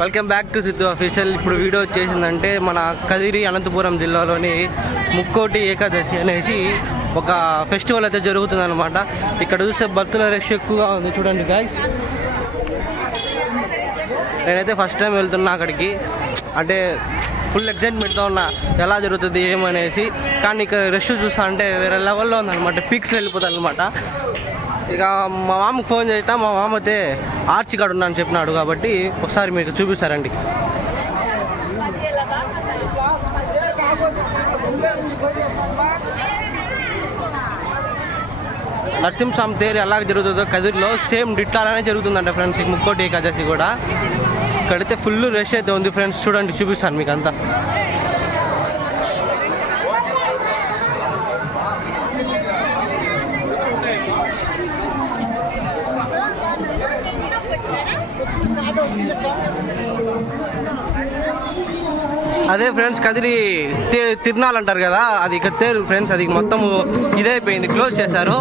Welcome back to Siddhu official ఇప్పుడు video వచ్చేసిందంటే మన కదిరి అనంతపురం జిల్లాలోని ముక్కోటి ఏకాదశి అనేసి ఒక ఫెస్టివల్ అయితే జరుగుతుంది అనమాట ఇక్కడ చూస్తే భక్తుల రష్ ఎక్కువగా ఉంది. చూడండి గాయస్ నేనైతే ఫస్ట్ టైం వెళ్తున్నా అక్కడికి. అంటే ఫుల్ ఎగ్జైట్మెంట్తో ఉన్నా. ఎలా జరుగుతుంది ఏమనేసి. కానీ ఇక్కడ రష్ చూస్తా అంటే వేరే లెవెల్లో ఉందన్నమాట. పీక్స్ వెళ్ళిపోతుంది అనమాట ఇక మా మామకు ఫోన్ చేసినా మా మామ అయితే ఆర్చి కాడ ఉన్నా అని చెప్పినాడు కాబట్టి ఒకసారి మీకు చూపిస్తారండి. నరసింహస్వామి తేరు ఎలా జరుగుతుందో కదిరిలో సేమ్ డిట్లానే జరుగుతుందంట ఫ్రెండ్స్ ముక్కోటి ఏకాదశి కూడా. ఇక్కడైతే ఫుల్ రష్ అయితే ఉంది ఫ్రెండ్స్ చూడండి చూపిస్తాను మీకు అంతా అదే ఫ్రెండ్స్ కదిరి తి- అంటారు కదా అది ఇక తేరు ఫ్రెండ్స్ అది మొత్తం ఇదైపోయింది క్లోజ్ చేశారు.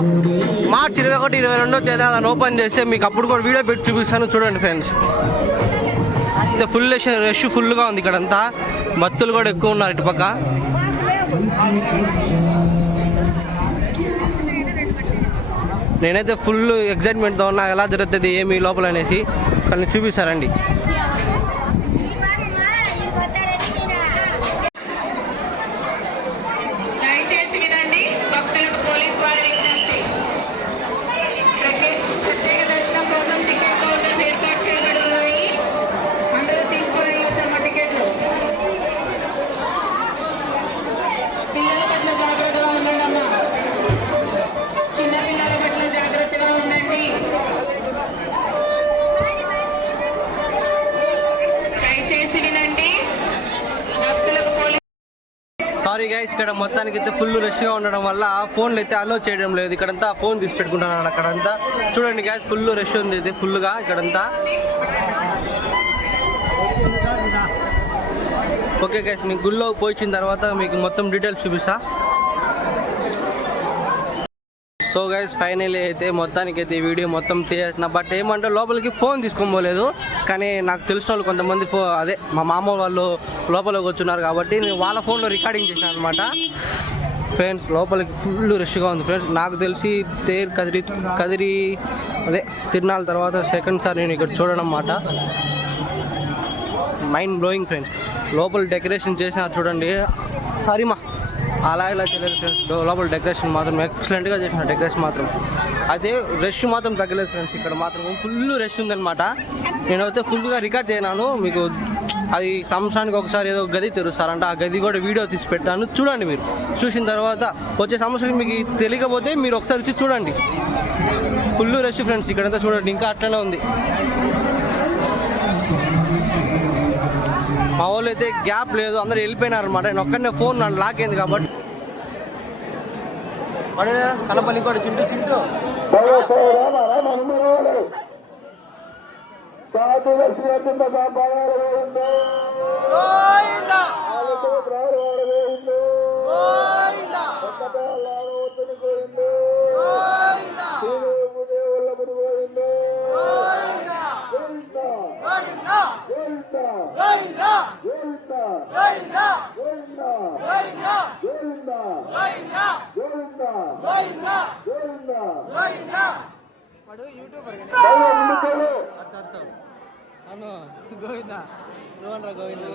మార్చి ఇరవై ఒకటి ఇరవై రెండో తేదీ దాన్ని ఓపెన్ చేస్తే మీకు అప్పుడు కూడా వీడియో పెట్టి చూపిస్తాను చూడండి ఫ్రెండ్స్. అయితే ఫుల్ రష్ రష్ ఫుల్గా ఉంది ఇక్కడంతా. మత్తులు కూడా ఎక్కువ ఉన్నారు ఇటు పక్క. నేనైతే ఫుల్ ఎగ్జైట్మెంట్తో ఉన్నా ఎలా జరుగుతుంది ఏమి లోపల అనేసి. కానీ చూపిస్తారండి. ఇక్కడ మొత్తానికి అయితే ఫుల్ రష్గా ఉండడం వల్ల ఫోన్లు అయితే అలో చేయడం లేదు. ఇక్కడంతా ఫోన్ తీసి పెట్టుకుంటున్నాను అక్కడంతా. చూడండి గ్యాస్ ఫుల్ రష్ ఉంది ఇది ఫుల్గా ఇక్కడంతా. ఓకే గ్యాస్ మీకు గుళ్ళో పోయించిన తర్వాత మీకు మొత్తం డీటెయిల్స్ చూపిస్తా. సో గైస్ ఫైనల్ అయితే మొత్తానికి అయితే ఈ వీడియో మొత్తం తీసేసిన బట్ ఏమంటే లోపలికి ఫోన్ తీసుకోబోలేదు కానీ నాకు తెలిసిన వాళ్ళు కొంతమంది ఫో అదే మా మామ వాళ్ళు లోపలికి వచ్చున్నారు కాబట్టి నేను వాళ్ళ ఫోన్లో రికార్డింగ్ చేశాను అనమాట ఫ్రెండ్స్ లోపలికి ఫుల్ రష్గా ఉంది ఫ్రెండ్స్ నాకు తెలిసి తేర్ కదిరి కదిరి అదే తిరునాళ్ళ తర్వాత సెకండ్ సార్ నేను ఇక్కడ చూడడం అన్నమాట. మైండ్ బ్లోయింగ్ ఫ్రెండ్స్ లోపల డెకరేషన్ చేసినారు చూడండి. సారీ మా అలా ఇలా చేయలేదు ఫ్రెండ్స్ లోపల డెకరేషన్ మాత్రం ఎక్సలెంట్గా చేసిన డెకరేషన్ మాత్రం. అయితే రష్ మాత్రం తగ్గలేదు ఫ్రెండ్స్ ఇక్కడ మాత్రం ఫుల్ రష్ ఉందన్నమాట. నేనైతే ఫుల్గా రికార్డ్ చేయనాను మీకు అది సంవత్సరానికి ఒకసారి ఏదో గది తెరుస్తారంట. ఆ గది కూడా వీడియో తీసి పెట్టాను. చూడండి మీరు. చూసిన తర్వాత వచ్చే సంవత్సరం మీకు తెలియకపోతే మీరు ఒకసారి వచ్చి చూడండి. ఫుల్ రష్ ఫ్రెండ్స్ ఇక్కడంతా చూడండి. ఇంకా అట్లనే ఉంది. మా వాళ్ళు అయితే గ్యాప్ లేదు. అందరూ వెళ్ళిపోయినారు అనమాట నేను ఒక్కనే ఫోన్ నన్ను లాక్ అయింది కాబట్టి. కనపల్లి కూడా చింటూ చింటూ. గోవిందా గోవింద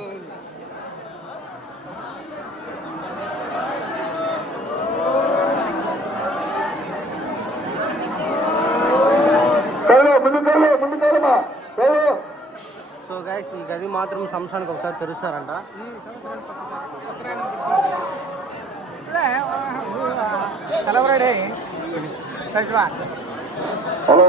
సో గైస్ ఈ గది మాత్రం సంవత్సరానికి ఒకసారి తెరుస్తారంట celebrate festival hello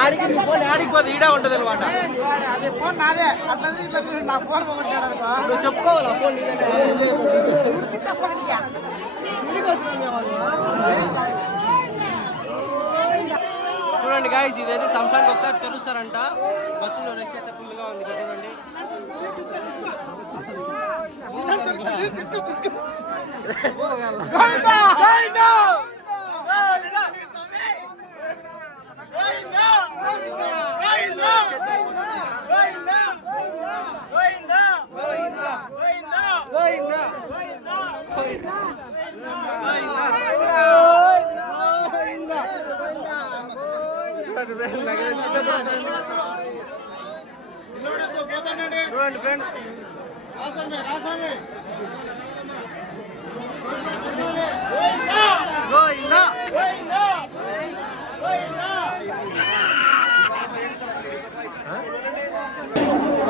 ఆడికి నీ ఫోన్ ఆడికి పోతే ఈడే ఉంటుంది అనమాట అది ఫోన్ నాదే. అట్లా ఇట్లా తిరిగి నా ఫోన్ పోగొట్టాడు అనుకో నువ్వు చెప్పుకోవాలి? ఫోన్ నీకే. చూడండి గాయస్ ఇదైతే సంవత్సరానికి ఒకసారి తెలుస్తారంట బస్సులో రష్ అయితే ఫుల్గా ఉంది. ఇక్కడ చూడండి. గోవిందా! చూడండి ఫ్రెండ్ రాసామే రాసామే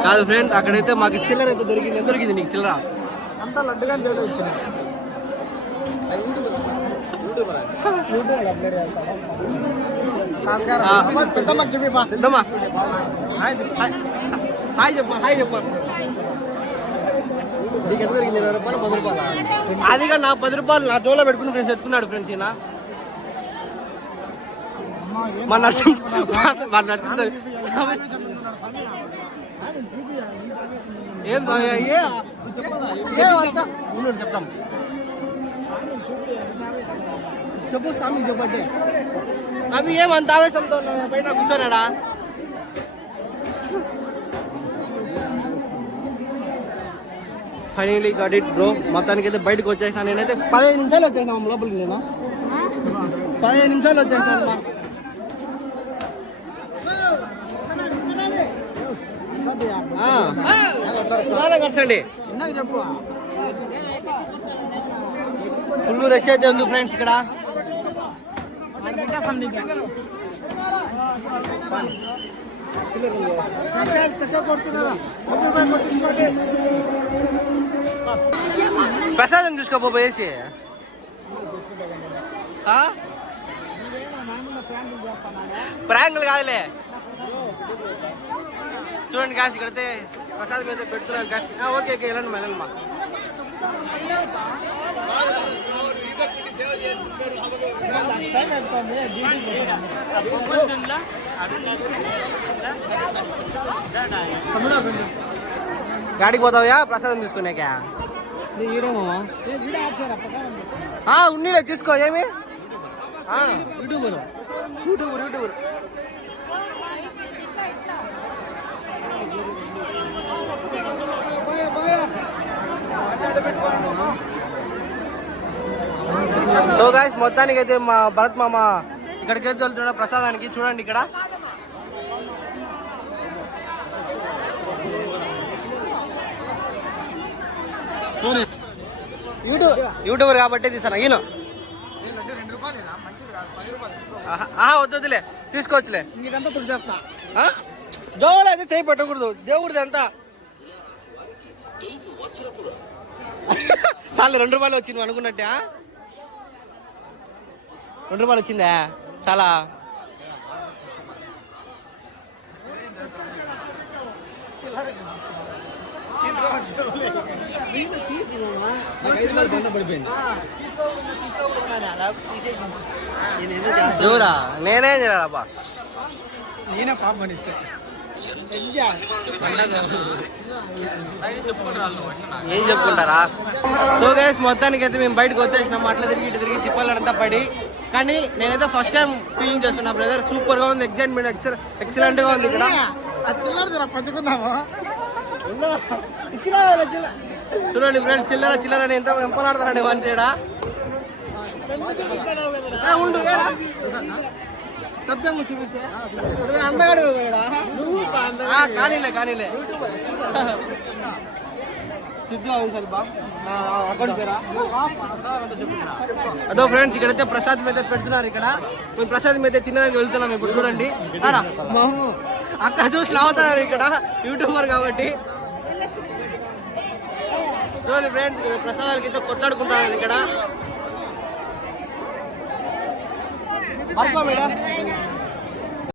కాదు ఫ్రెండ్ అక్కడైతే మాకు చిల్లర అయితే దొరికింది ఎంత దొరికింది నీకు చిల్లర అంతా లడ్డుగా ఆ. అమ్మ, పెద్దమ్మ చెప్పి హాయ్ చెప్పు. హాయ్ చెప్పు హాయ్ చెప్పు నీకు ఎంత దొరికింది ఇరవై రూపాయలు పది రూపాయలు అదిగా నా పది రూపాయలు నా జోలో పెట్టుకుని ఫ్రెండ్స్ ఎత్తుకున్నాడు ఫ్రెండ్స్ ఈయన మా నర్సింగ్ మా నర్సింగ్ ఏం స్వామి, ఏ ఏ అంతా. ఉండు, చెప్తాం చెప్పు స్వామి చెప్పండి అవి ఏమంత ఆవేశంతో? పైన కూర్చోనాడా ఫైనలీ గట్ ఇట్ బ్రో మొత్తానికి అయితే బయటకు వచ్చేసిన. నేనైతే పదిహేను నిమిషాలు వచ్చేసిన లోపలికి నేను పదిహేను నిమిషాలు వచ్చేసాను మా చెప్పు ఫుల్ రష్ అయితే ఉంది ఫ్రెండ్స్ ఇక్కడ. ప్రసాదం పెట్టేస్తాను నీకే. రూపాయలు చక్కగా ప్రసాదం చూసుకోపోయేసి కాదులే. చూడండి కాసి ఇక్కడైతే ప్రసాదం అయితే పెడుతున్నారు ఆ, ఓకే ఓకే వెళ్ళండి మా వెళ్ళండి మా గాడికి పోతావా ప్రసాదం తీసుకునేక? ఉన్నీలే తీసుకో ఏమి? YouTuber. YouTuber YouTuber. So guys మొత్తానికి అయితే మా భరత్ మామ ఇక్కడికి అయితే వెళ్తున్నా ప్రసాదానికి చూడండి ఇక్కడ. యూట్యూబ్. యూట్యూబర్ కాబట్టి తీసాను ఈయన. వద్దులే తీసుకోవచ్చులే. జోలు అయితే చేయి పెట్టకూడదు దేవుడిది ఎంత చాలు రెండు రూపాయలు వచ్చింది నువ్వు అనుకున్నట్టే ఆ? రెండు రూపాయలు వచ్చిందా చాలా ఎవరా నేనేం చేయాలబ్బా నేనే పాప మనిస్తే ఏం చెప్పుకుంటారా? సో గైస్ మొత్తానికి అయితే మేము బయటకు వచ్చేసినాం. అట్లా తిరిగి ఇటు తిరిగి తిప్పాలంతా పడి. కానీ నేనైతే ఫస్ట్ టైం ఫీలింగ్ చేస్తున్నా బ్రదర్ సూపర్గా ఉంది ఎగ్జైట్మెంట్ ఎక్సలెంట్గా ఉంది ఇక్కడ. పంచుకుందాము? చూడండి ఫ్రెండ్స్ చిల్లర చిల్లర అని ఎంత వెంపలాడతానండి వన్ చేయడా? ఉండు. తప్పేమో చూపిస్తే? అందగాడు కానీలే కానీలే. అదో ఫ్రెండ్స్ ఇక్కడైతే ప్రసాదం అయితే పెడుతున్నారు ఇక్కడ. మేము ప్రసాదం అయితే తినడానికి వెళ్తున్నాం ఇప్పుడు చూడండి. అక్క చూసి నవ్వుతున్నారు ఇక్కడ యూట్యూబర్ కాబట్టి. చూడండి ఫ్రెండ్స్ ప్రసాదాలకి అయితే కొట్లాడుకుంటారు ఇక్కడ. పడుకో మేడం